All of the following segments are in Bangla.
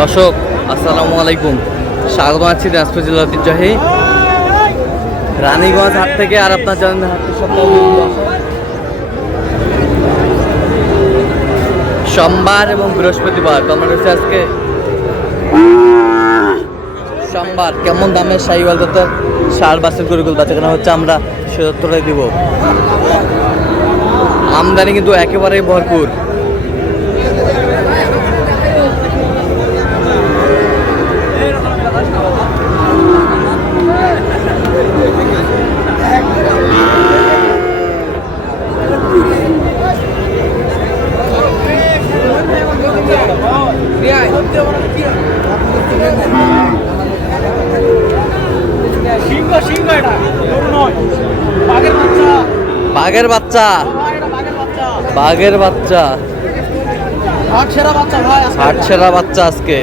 দর্শক আসসালামু আলাইকুম, স্বাগত আছি দিনাজপুর জেলার ঐতিহ্যবাহী রানীগঞ্জ হাট থেকে। আর আপনার জানেন হাটের সপ্তাহ সোমবার এবং বৃহস্পতিবার। তো আমরা রয়েছে আজকে সোমবার। কেমন দামের শাহিওয়াল জাতের ষাঁড় বাছুর গরুগুলো বেচাকেনা হচ্ছে আমরা সে তথ্যটাই দিব। আমদানি কিন্তু একেবারেই ভরপুর। বাঘের বাচ্চা, বাঘের বাচ্চা, হাট সেরা বাচ্চা আজকে।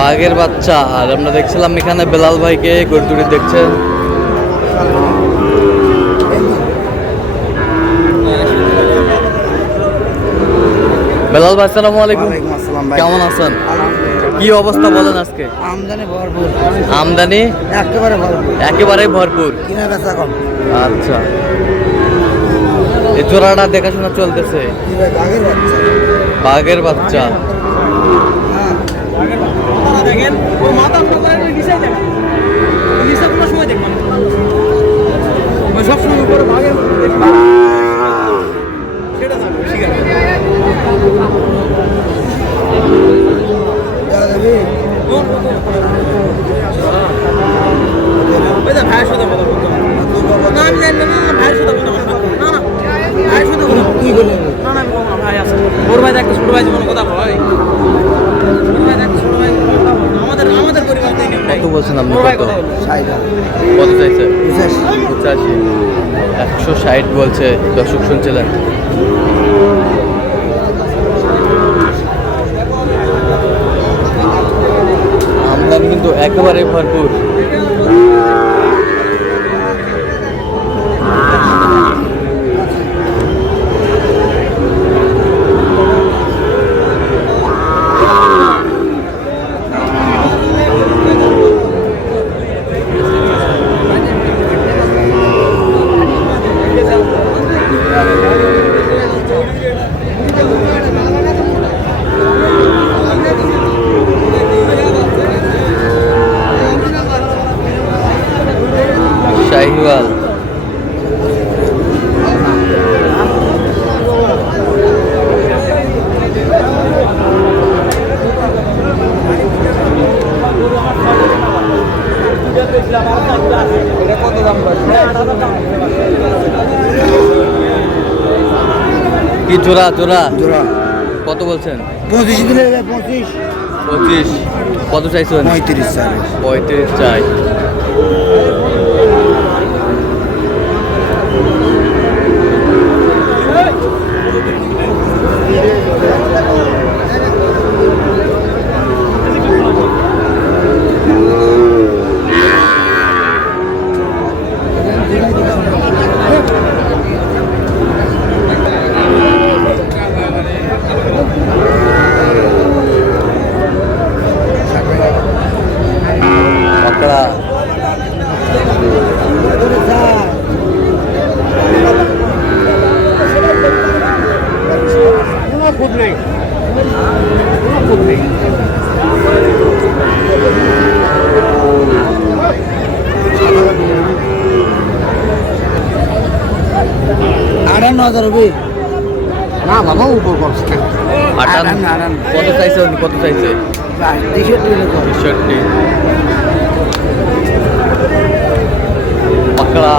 বাঘের বাচ্চা। আর আমরা দেখছিলাম এখানে বেলাল ভাইকে গরু দুটি দেখছেন। বেলাল ভাই আসসালামু আলাইকুম, কেমন আছেন? কি অবস্থা বলেন আজকে? আমদানি ভরপুর, আমদানি একেবারেই ভরপুর। আচ্ছা, এই জোড়াটা দেখাশোনা চলতেছে। বাঘের বাচ্চা, দেখেন ওর মাথা আপনারা নিচেই দেখেন, নিচে কোনো সময় দেখবেন ওই সব সময় উপরে ভাগের সেটা জানো শিখে ভাইয়ের সাথে কথা বলতো না, আমি জানি না ভাইয়ের সাথে কথা বলতো না, না ভাইয়ের সাথে কথা কি বলে না, না আমি বলবো না, ভাই আছে ওর ভাই দেখতে ছোট ভাই যেমন কথা বলে কত বলছেন আপনি? কত চাইছে? 85, 160 বলছে। দর্শক শুনছিলেন। আমদানি কিন্তু একেবারে ভরপুর। শাহিওয়াল, কি জোড়া জোড়া জোড়া কত বলছেন? 25 দিলে 25। 25 কত চাইছেন? 35 চাই। 35 চাই। না বাবা উপর করছে। কত চাইছে? কত চাইছে? 63। পাকড়া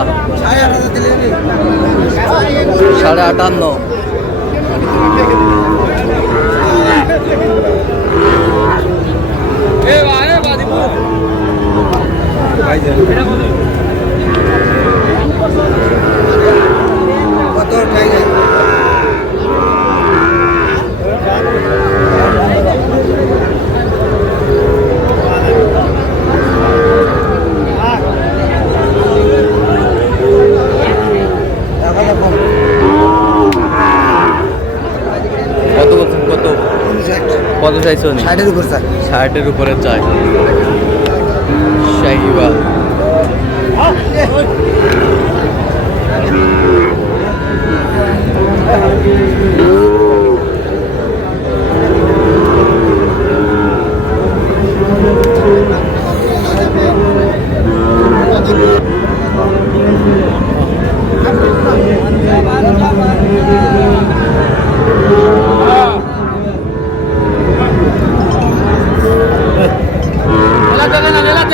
58.5। কত টাইগার কত বলছেন? কত কত চাইছো? 60-এর উপর স্যার। 60-এর উপরে চাই। শাহিওয়াল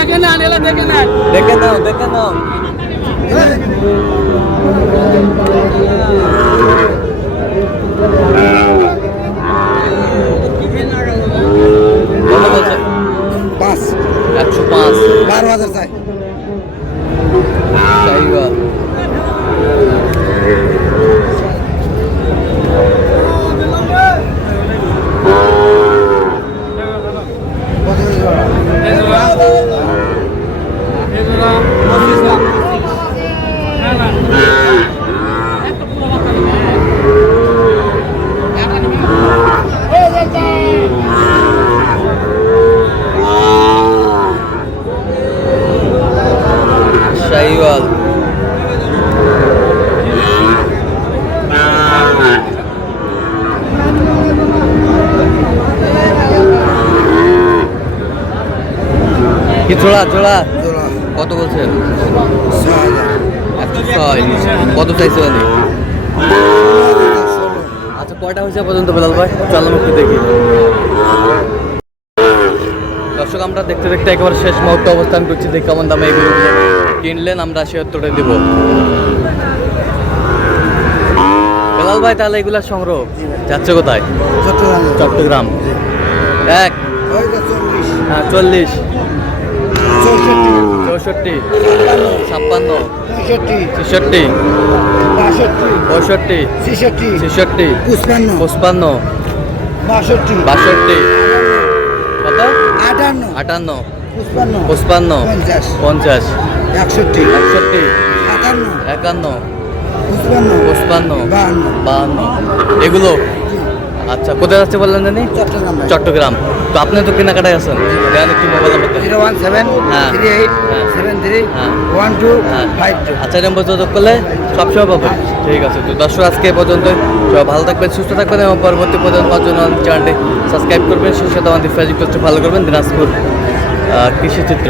দেখে নাও, দেখে নাও। কত বলছে? 5 105। 12,000 চাই। শাহিওয়াল শাহিওয়াল কি জোড়া জোড়া কত বলছেন? 106। কত চাইছে উনি? আচ্ছা, কয়টা হয়েছে পর্যন্ত বেলাল ভাই? চললাম একটু দেখি। দর্শক, আমরা দেখতে দেখতে একেবারে শেষ মুহূর্তে অবস্থান করছি। দেখি কেমন দামে এগুলো কিনলেন, আমরা 76 দেব। বেলাল ভাই, তাহলে এগুলা সংগ্রহ যাচ্ছে কোথায়? চট্টগ্রাম। 1 হ্যাঁ 40 64 56 63 65 66 55 62 কত? 58 55 50 61 51 55 52 এগুলো। আচ্ছা, কোথায় যাচ্ছে বললেন জানি? চট্টগ্রাম। তো আপনি তো কেনাকাটায় আছেন, দেন একটু মোবাইল নাম্বার। 01738721252। আচ্ছা, নম্বর যোগাযোগ করলে সবসময় পাবেন। ঠিক আছে। তো দর্শক, আজকে এ পর্যন্ত। সবাই ভালো থাকবেন, সুস্থ থাকবেন এবং পরবর্তী পর্যন্ত পাওয়ার জন্য চ্যানেলটি সাবস্ক্রাইব করবেন। সেই সাথে আমাদের ফেসবুক পেজটি ফলো করবেন, দিনাজপুর কৃষিচিত্র।